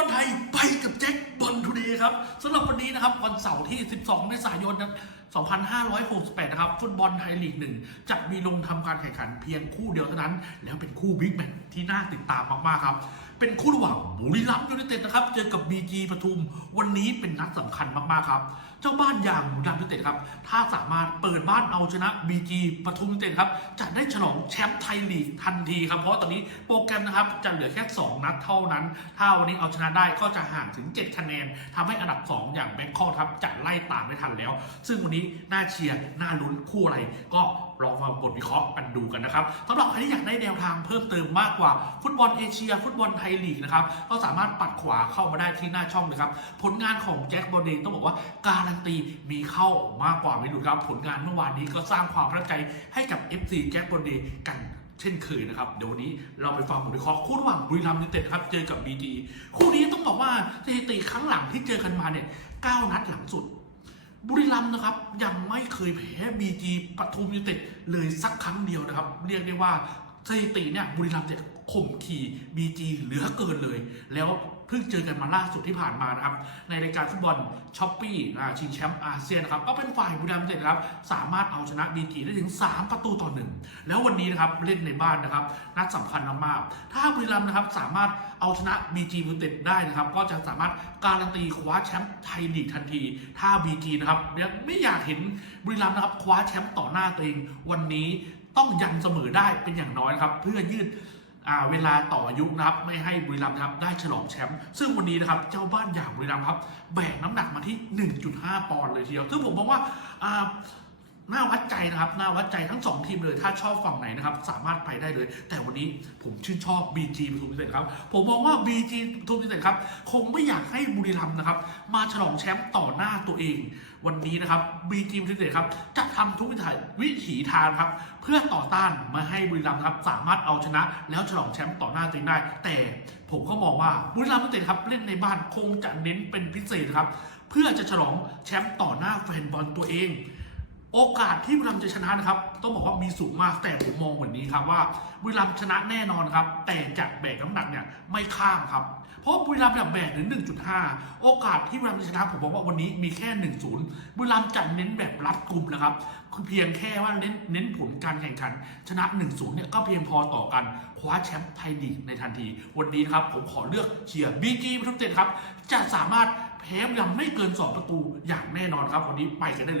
อลไทยไปกับแจ็คบอลทูเดย์ครับสำหรับวันนี้นะครับวันเสาร์ที่ 12 เมษายนนะ 2568 นะครับ ฟุตบอลไทยลีกหนึ่งจะมีลงทำการแข่งขันเพียงคู่เดียวเท่านั้น แล้วเป็นคู่บิ๊กแมตช์ที่น่าติดตามมาก ๆ ครับ เป็นคู่ระหว่างบุรีรัมย์ยูไนเต็ดนะครับ เจอกับบีจีปทุม วันนี้เป็นนัดสำคัญมาก ๆ ครับ เจ้าบ้านอย่างบุรีรัมย์ยูไนเต็ดครับ ถ้าสามารถเปิดบ้านเอาชนะบีจีปทุมยูไนเต็ดครับ จะได้ฉลองแชมป์ไทยลีกทันทีครับ เพราะตอนนี้โปรแกรมนะครับจะเหลือแค่ 2 นัดเท่านั้น ถ้าวันนี้เอาชนะได้ก็จะห่างถึง 7 คะแนนทำให้อันดับ 2 อย่างแบงคอกครับจะไล่ตามไม่ทันแล้ว ซึ่งวันนี้น่าเชียร์น่าลุ้นคู่อะไร ก็ลองมาบทวิเคราะห์กันดูกันนะครับสำหรับใครที่อยากได้แนวทางเพิ่มเติมมากกว่าฟุตบอลเอเชีย ฟุตบอลไทยลีกนะครับก็สามารถปัดขวาเข้ามาได้ที่หน้าช่องเลยครับผลงานของแจ็คบอลเดย์ต้องบอกว่าการันตีมีเข้ามากกว่าไม่ดูครับผลงานเมื่อวานนี้ก็สร้างความประทับใจให้กับ FC แจ็คบอลเดกันเช่นเคยนะครับ เดี๋ยววันนี้เราไปฟังผลวิเคราะห์คู่ระหว่างบุรีรัมย์ยูเต็ดครับ เจอกับบีดีคู่นี้ต้องบอกว่าสถิติครั้งหลังที่เจอกันมาเนี่ย 9 นัดหลังสุด บุรีรัมย์นะครับยังไม่เคยแพ้บีจีปทุมยูเต็ดเลยสักครั้งเดียวนะครับ เรียกได้ว่า สถิติเนี่ยบุรีรัมย์เนี่ยข่มขี่บีจีเหลือเกินเลย แล้วเพิ่งเจอกันมาล่าสุดที่ผ่านมานะครับ ในรายการฟุตบอลช้อปปี้ชิงแชมป์อาเซียนนะครับ ก็เป็นฝ่ายบุรีรัมย์เต็ดนะครับ สามารถเอาชนะบีจีได้ถึง 3 ประตูต่อหนึ่งแล้ววันนี้นะครับเล่นในบ้านนะครับ นัดสำคัญมากๆถ้าบุรีรัมย์นะครับสามารถเอาชนะบีจียูไนเต็ดได้นะครับ ก็จะสามารถการันตีคว้าแชมป์ไทยลีกทันที ถ้าบีจีนะครับยังไม่อยากเห็นบุรีรัมย์นะครับคว้าแชมป์ต่อหน้าตัวเองวันนี้ต้องยันเสมอได้เป็นอย่างน้อยครับ เพื่อยืดเวลาต่ออายุนะครับไม่ให้บุรีรัมย์นะครับได้ฉลองแชมป์ซึ่งวันนี้นะครับเจ้าบ้านอย่างบุรีรัมย์ครับแบกน้ำหนักมาที่ 1.5 ปอนด์เลยทีเดียวซึ่งผมมองว่า น่าวัดใจนะครับน่าวัดใจทั้ง 2 ทีมเลย ถ้าชอบฝั่งไหนนะครับ สามารถไปได้เลย แต่วันนี้ผมชื่นชอบ BG ปทุมยูไนเต็ดครับ ผมมองว่า BG ปทุมยูไนเต็ดครับ คงไม่อยากให้บุรีรัมย์นะครับ มาฉลองแชมป์ต่อหน้าตัวเอง วันนี้นะครับ BG ปทุมยูไนเต็ดครับ จะทำทุกวิถีวิถีทางครับ เพื่อต่อต้านมาให้บุรีรัมย์ครับ สามารถเอาชนะ แล้วฉลองแชมป์ต่อหน้าตัวเองได้ แต่ผมก็มองว่าบุรีรัมย์ยูไนเต็ดครับเล่นในบ้านคงจะเน้นเป็นพิเศษครับ เพื่อจะฉลองแชมป์ต่อหน้าแฟนบอลตัวเอง โอกาสที่บุรีรัมย์จะชนะนะครับ ต้องบอกว่ามีสูงมากแต่ผมมองแบบนี้ครับว่าบุรีรัมย์ชนะแน่นอนครับ แต่จากแบกน้ำหนักเนี่ยไม่ข้ามครับ เพราะบุรีรัมย์จากแบกถึง 1.5 โอกาสที่บุรีรัมย์จะชนะผมบอกว่าวันนี้มีแค่ 1-0บุรีรัมย์จะเน้นแบบรัดกลุ่มนะครับ คือเพียงแค่ว่าเน้นเน้นผลการแข่งขัน ชนะ 1-0เนี่ยก็เพียงพอต่อกันคว้าแชมป์ไทยลีกในทันที วันนี้นะครับผมขอเลือกเชียร์บีจีปทุมเต็ดครับจะสามารถแพ้บุรีรัมย์ไม่เกิน 2 ประตูอย่างแน่นอนครับวันนี้ไปกันได้เลย